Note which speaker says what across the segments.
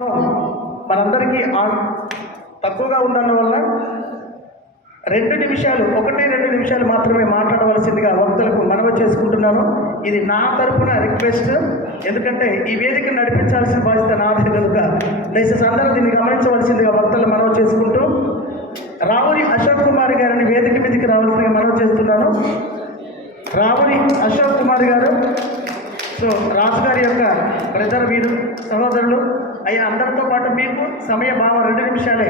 Speaker 1: మనందరికీ తక్కువగా ఉండడం వల్ల రెండు నిమిషాలు ఒకటి రెండు నిమిషాలు మాత్రమే మాట్లాడవలసిందిగా వక్తలకు మనవి చేసుకుంటున్నాను. ఇది నా తరపున రిక్వెస్ట్ ఎందుకంటే ఈ వేదిక నడిపించాల్సిన బాధ్యత నాది కనుక. దయచేసి అందరూ దీన్ని గమనించవలసిందిగా వక్తలు మనవి చేసుకుంటూ రావుని అశోక్ కుమార్ గారిని వేదిక మీదకి రావాల్సిందిగా మనవి చేస్తున్నాను. రావుని అశోక్ కుమార్ గారు సో రాజు గారి యొక్క ప్రజల వీరు సహోదరులు అయిన అందరితో పాటు మీకు సమయ భావం రెండు నిమిషాలే.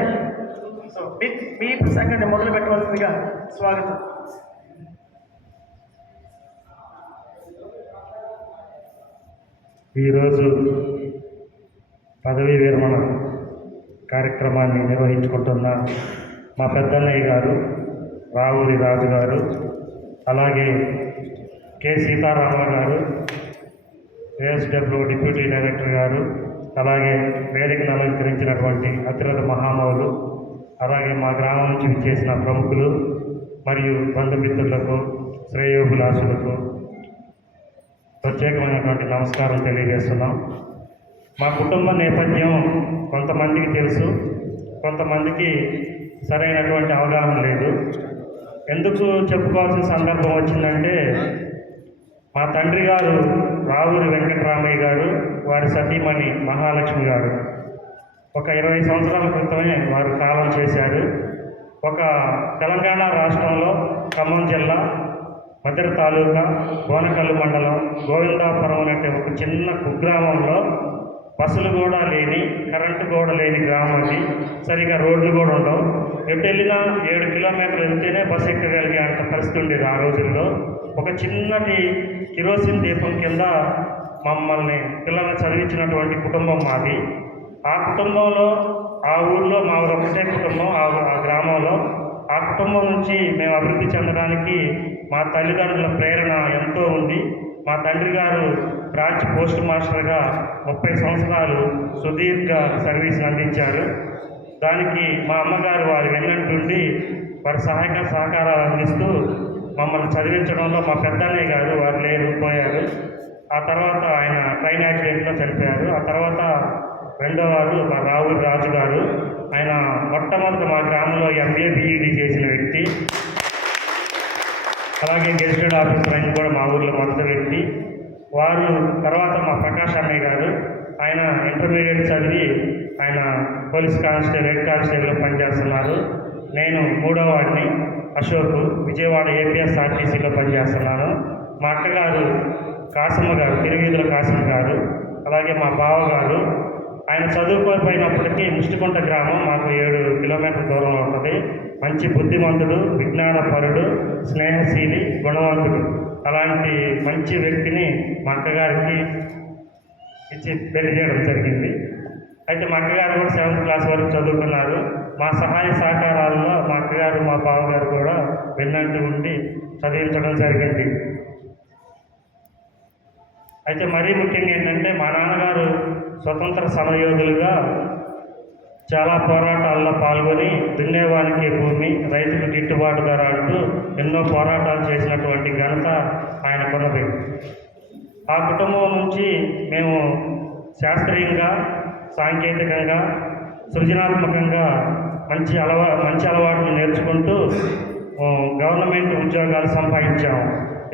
Speaker 1: సో మీ మీ ప్రసంగాన్ని మొదలు పెట్టవలసిందిగా స్వాగతం.
Speaker 2: ఈరోజు పదవీ విరమణ కార్యక్రమాన్ని నిర్వహించుకుంటున్న మా పెద్దన్నయ్య గారు రావురి రాజు గారు అలాగే కె సీతారామ గారు ఏఎస్డబ్ల్యూ డిప్యూటీ డైరెక్టర్ గారు అలాగే వేదికను అలంకరించినటువంటి అతిరథ మహామౌలు అలాగే మా గ్రామం నుంచి చేసిన ప్రముఖులు మరియు బంధుమిత్రులకు శ్రేయోభిలాషులకు ప్రత్యేకమైనటువంటి నమస్కారం తెలియజేస్తున్నాం. మా కుటుంబ నేపథ్యం కొంతమందికి తెలుసు కొంతమందికి సరైనటువంటి అవగాహన లేదు. ఎందుకు చెప్పుకోవాల్సిన సందర్భం వచ్చిందంటే మా తండ్రి గారు రావూరి వెంకటరామయ్య గారు వారి సతీమణి మహాలక్ష్మి గారు. ఒక ఇరవై సంవత్సరాల క్రితమే వారు కాలం చేశారు. ఒక తెలంగాణ రాష్ట్రంలో ఖమ్మం జిల్లా మధుర తాలూకా బోనకల్లు మండలం గోవిందాపురం అనే ఒక చిన్న కుగ్రామంలో బస్సులు కూడా లేని కరెంటు కూడా లేని గ్రామం అది. సరిగా రోడ్లు కూడా ఉండవు. ఎటు వెళ్ళినా ఏడు కిలోమీటర్లు వెళ్తేనే బస్సు ఎక్కగలిగే అంత పరిస్థితి ఉండేది ఆ రోజుల్లో. ఒక చిన్నటి కిరోసిన్ దీపం కింద మమ్మల్ని పిల్లల్ని చదివించినటువంటి కుటుంబం మాది. ఆ కుటుంబంలో ఆ ఊర్లో మా ఒకటే కుటుంబం ఆ ఆ గ్రామంలో. ఆ కుటుంబం నుంచి మేము అభివృద్ధి చెందడానికి మా తల్లిదండ్రుల ప్రేరణ ఎంతో ఉంది. మా తండ్రి గారు బ్రాంచ్ పోస్ట్ మాస్టర్గా ముప్పై సంవత్సరాలు సుదీర్ఘ సర్వీస్ అందించారు దానికి మా అమ్మగారు వారి వెన్నంటుండి వారి సహాయక సహకారాలు అందిస్తూ మమ్మల్ని చదివించడంలో మా పెద్దన్నయ్య గారు వారు లేరు పోయారు. ఆ తర్వాత ఆయన ట్రైన్ యాక్సిడెంట్లో చనిపోయారు. ఆ తర్వాత రెండో వారు మా రావు రాజు గారు. ఆయన మొట్టమొదటి మా గ్రామంలో ఎంఏ బీఈడి చేసిన వ్యక్తి. అలాగే గెజిటెడ్ ఆఫీసర్ అయిన కూడా మా ఊర్లో మొదటి వ్యక్తి. వారు తర్వాత మా ప్రకాష్ అన్నయ్య గారు ఆయన ఇంటర్మీడియట్ చదివి ఆయన పోలీస్ కానిస్టేబుల్ హెడ్ కానిస్టేబుల్లో పనిచేస్తున్నారు. నేను మూడో వాడిని అశోక్ విజయవాడ ఏపీఎస్ఆర్టీసీలో పనిచేస్తున్నాను. మా అక్కగారు కాసమ్మ గారు తిరువీధుల కాసమ్మ గారు అలాగే మా బావగారు. ఆయన చదువుకోపోయినప్పటికీ ముష్టికుంట గ్రామం మాకు ఏడు కిలోమీటర్ల దూరంలో ఉంటుంది. మంచి బుద్ధిమంతుడు విజ్ఞానపరుడు స్నేహశీలి గుణవంతుడు. అలాంటి మంచి వ్యక్తిని మా అక్కగారికి ఇచ్చి పెళ్ళి చేయడం జరిగింది. అయితే మా అక్కగారు కూడా సెవెంత్ క్లాస్ వరకు చదువుకున్నారు. మా సహాయ సహకారాల్లో మా అక్కగారు మా బావగారు కూడా వెన్నంటి ఉండి చదివించడం జరిగింది. అయితే మరీ ముఖ్యంగా ఏంటంటే మా నాన్నగారు స్వతంత్ర సమయోధులుగా చాలా పోరాటాల్లో పాల్గొని దున్నేవానికి భూమి రైతుకు గిట్టుబాటు ధర అంటూ ఎన్నో పోరాటాలు చేసినటువంటి ఘనత ఆ కుటుంబం నుంచి మేము శాస్త్రీయంగా సాంకేతికంగా సృజనాత్మకంగా మంచి అలవా మంచి అలవాట్లు నేర్చుకుంటూ గవర్నమెంట్ ఉద్యోగాలు సంపాదించాము.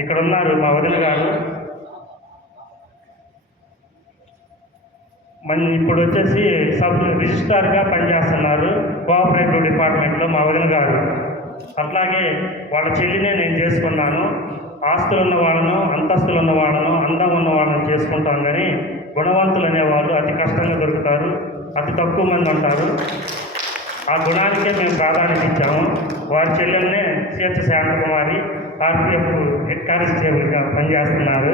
Speaker 2: ఇక్కడ ఉన్నారు మా వదిన గారు. మన ఇప్పుడు వచ్చేసి సబ్ రిజిస్ట్రార్గా పనిచేస్తున్నారు. కోఆపరేటివ్ డిపార్ట్మెంట్లో మా వదిన గారు. అట్లాగే వాళ్ళ చెల్లినే నేను చేసుకున్నాను. ఆస్తులు ఉన్న వాళ్ళను అంతస్తులు ఉన్న వాళ్ళను అందం ఉన్న వాళ్ళని చేసుకుంటాం కానీ గుణవంతులు అనేవాళ్ళు అతి కష్టంగా దొరుకుతారు అతి తక్కువ మంది ఉంటారు ఆ గుణానికే మేము ప్రాధాన్యత ఇచ్చాము. వారి చెల్లెల్నే సిహెచ్ శాంతకుమారి ఆర్పిఎఫ్ హెడ్ కానిస్టేబుల్గా పనిచేస్తున్నారు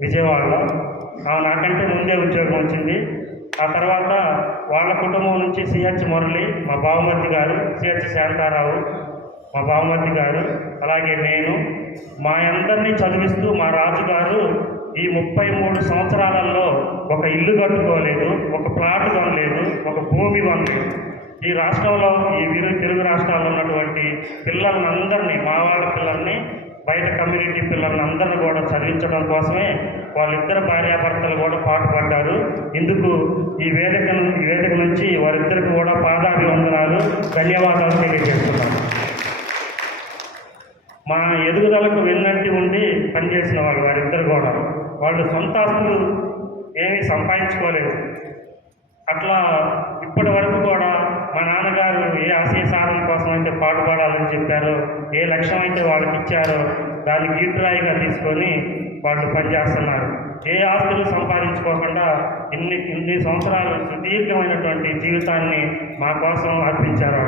Speaker 2: విజయవాడలో. ఆమె నాకంటే ముందే ఉద్యోగం వచ్చింది. ఆ తర్వాత వాళ్ళ కుటుంబం నుంచి సిహెచ్ మురళి మా బావమతి గారు సిహెచ్ శాంతారావు మా బావమతి గారు అలాగే నేను మా అందరినీ చదివిస్తూ మా రాజుగారు ఈ ముప్పై మూడు సంవత్సరాలలో ఒక ఇల్లు కట్టుకోలేదు ఒక ప్లాట్ కొనలేదు ఒక భూమి కొనలేదు. ఈ రాష్ట్రంలో ఈ వీరు తెలుగు రాష్ట్రాల్లో ఉన్నటువంటి పిల్లలందరినీ మా వాళ్ళ పిల్లల్ని బయట కమ్యూనిటీ పిల్లల్ని అందరిని కూడా చదివించడం కోసమే వాళ్ళిద్దరు భార్యాభర్తలు కూడా పాటుపడ్డారు. ఇందుకు ఈ వేదిక ఈ వేదిక నుంచి వారిద్దరికి కూడా పాదాభివందనాలు ధన్యవాదాలు తెలియజేస్తున్నాను. మా ఎదుగుదలకు వెన్నంటి ఉండి పనిచేసిన వాళ్ళు వారిద్దరు కూడా. వాళ్ళు సొంత ఆస్తులు ఏమీ సంపాదించుకోలేదు. అట్లా ఇప్పటి వరకు కూడా మా నాన్నగారు ఏ ఆశయ సాధన కోసం అయితే పాటుపడాలని చెప్పారో ఏ లక్ష్యం అయితే వాళ్ళకి ఇచ్చారో దాన్ని గీటురాయిగా తీసుకొని వాళ్ళు పనిచేస్తున్నారు. ఏ ఆస్తులు సంపాదించుకోకుండా ఇన్ని ఇన్ని సంవత్సరాలు సుదీర్ఘమైనటువంటి జీవితాన్ని మా కోసం అర్పించారు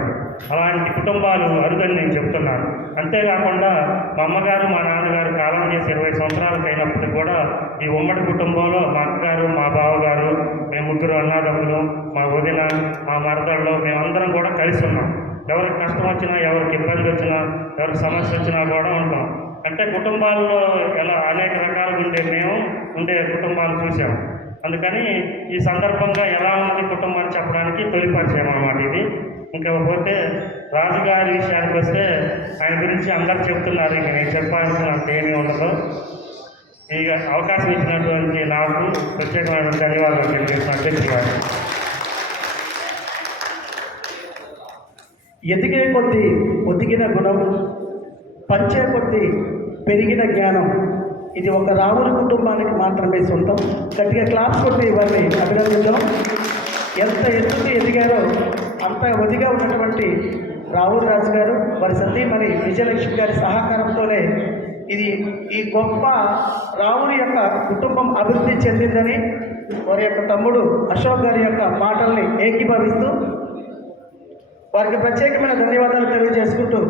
Speaker 2: అలాంటి కుటుంబాలు అరుదని నేను చెప్తున్నాను. అంతేకాకుండా మా అమ్మగారు మా నాన్నగారు కాలం చేసి ఇరవై సంవత్సరాలకు అయినప్పటికీ కూడా ఈ ఉమ్మడి కుటుంబంలో మా అక్కగారు మా బావగారు మేము ముగ్గురు అన్నదమ్ములు మా వదిన మా మరదళ్ళు మేమందరం కూడా కలిసి ఉన్నాం. ఎవరికి కష్టం వచ్చినా ఎవరికి ఇబ్బంది వచ్చినా ఎవరికి సమస్య వచ్చినా కూడా ఉంటాం. అంటే కుటుంబాల్లో ఎలా అనేక రకాలుగా ఉండే మేము ఉండే కుటుంబాలు చూసాం అందుకని ఈ సందర్భంగా ఎలా ఉంది కుటుంబం చెప్పడానికి తొలి పరిచయం అన్నమాట ఇది. ఇంకా పోతే రాజుగారి విషయానికి వస్తే ఆయన గురించి అందరు చెప్తున్నారు. ఇక నేను చెప్పాల్సినంత ఏమీ ఉండదు. ఇక అవకాశం ఇచ్చినటువంటి నాకు ప్రత్యేకమైన ధన్యవాదాలు తెలియజేసిన అధ్యక్షుడు
Speaker 1: ఎదిగే కొద్దీ ఒదిగిన గుణం పంచే కొద్దీ పెరిగిన జ్ఞానం. ఇది ఒక రాముని కుటుంబానికి మాత్రమే సొంతం. గట్టిగా క్లాస్ కొట్టి ఇవన్నీ అభినందిద్దాం ఎంత ఎత్తుకు ఎదిగారో అంత ఒదిగా ఉన్నటువంటి రావుల రాజు గారు వారి సతీమణి విజయలక్ష్మి గారి సహకారంతోనే ఇది ఈ గొప్ప రావుని యొక్క కుటుంబం అభివృద్ధి చెందిందని వారి యొక్క తమ్ముడు అశోక్ గారి యొక్క మాటల్ని ఏకీభవిస్తూ వారికి ప్రత్యేకమైన ధన్యవాదాలు తెలియజేసుకుంటూ